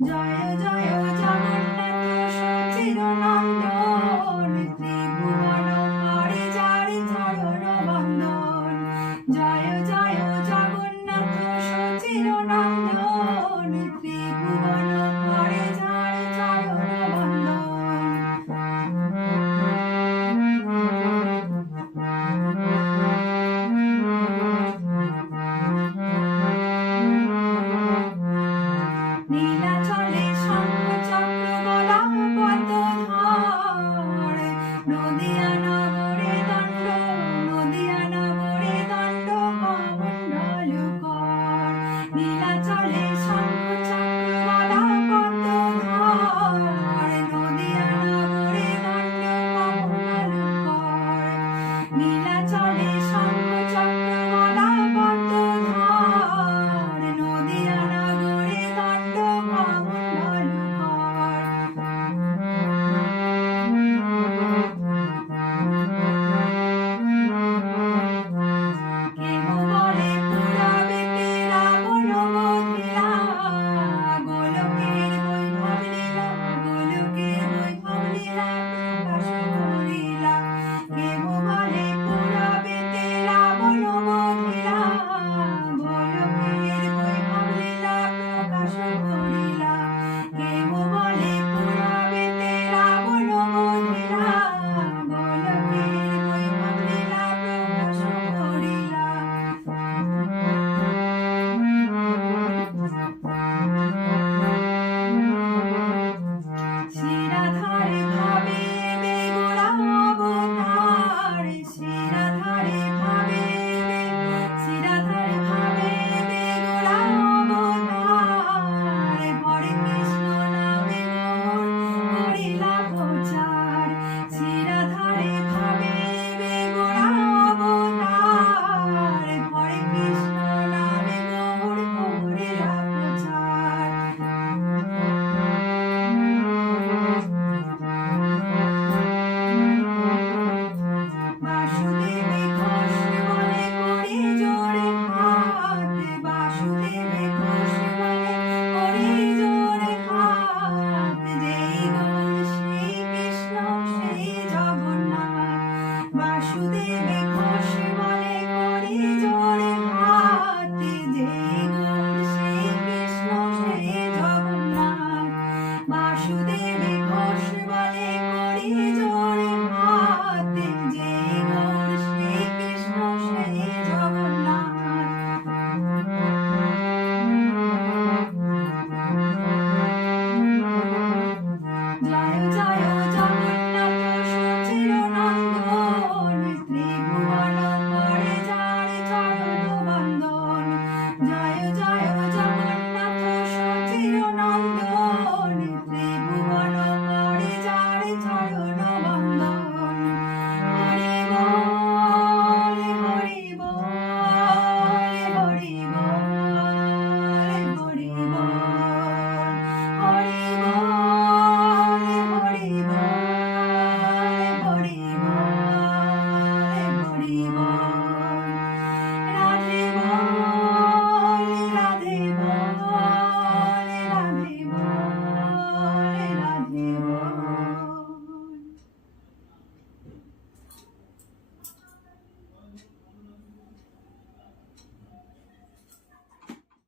জয়